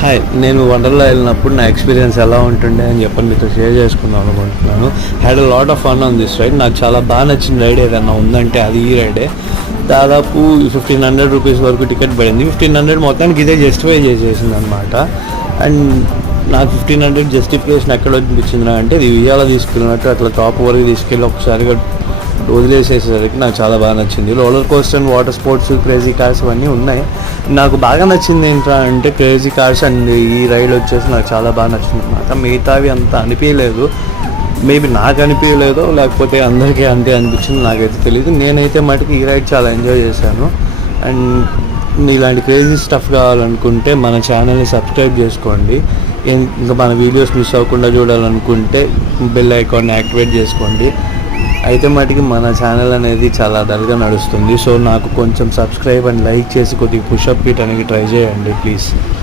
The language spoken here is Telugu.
హాయ్, నేను వండర్లా వెళ్ళినప్పుడు నా ఎక్స్పీరియన్స్ ఎలా ఉంటుండే అని చెప్పి మీతో షేర్ చేసుకుందాం అనుకుంటున్నాను. Had a lot of fun on this ride. నాకు చాలా బాగా నచ్చిన రైడ్ ఏదన్నా ఉందంటే అది ఈ రైడే. దాదాపు 1500 రూపీస్ వరకు టికెట్ పడింది. 1500 మొత్తానికి ఇదే జస్టిఫై చేసేసింది అనమాట. అండ్ నాకు 1500 జస్టిఫికేషన్ ఎక్కడ అనిపించింది అంటే ఇది ఉయ్యాల తీసుకున్నట్టు అట్లా టాప్ వరకు తీసుకెళ్ళి ఒకసారిగా వదిలేసేసరికి నాకు చాలా బాగా నచ్చింది. Roller coaster and water sports, crazy cars ఇవన్నీ ఉన్నాయి. నాకు బాగా నచ్చింది ఏంట్రా అంటే క్రేజీ కార్స్ అండ్ ఈ రైడ్ వచ్చేసి నాకు చాలా బాగా నచ్చింది అనమాట. మిగతావి అంత అనిపించలేదు. మేబీ నాకు అనిపించలేదో లేకపోతే అందరికీ అంతే అనిపించింది, నాకైతే తెలియదు. నేనైతే మటుకు ఈ రైడ్ చాలా ఎంజాయ్ చేశాను. అండ్ ఇలాంటి క్రేజీ స్టఫ్ కావాలనుకుంటే మన ఛానల్ని సబ్స్క్రైబ్ చేసుకోండి. ఇంకా మన వీడియోస్ మిస్ అవ్వకుండా చూడాలనుకుంటే బెల్ ఐకాన్ని యాక్టివేట్ చేసుకోండి. అయితే మటుకి మన ఛానల్ అనేది చాలా డల్గా నడుస్తుంది. సో నాకు కొంచెం సబ్స్క్రైబ్ అండ్ లైక్ చేసి కొద్దిగా పుషప్ హిట్ అనేది ట్రై చేయండి ప్లీజ్.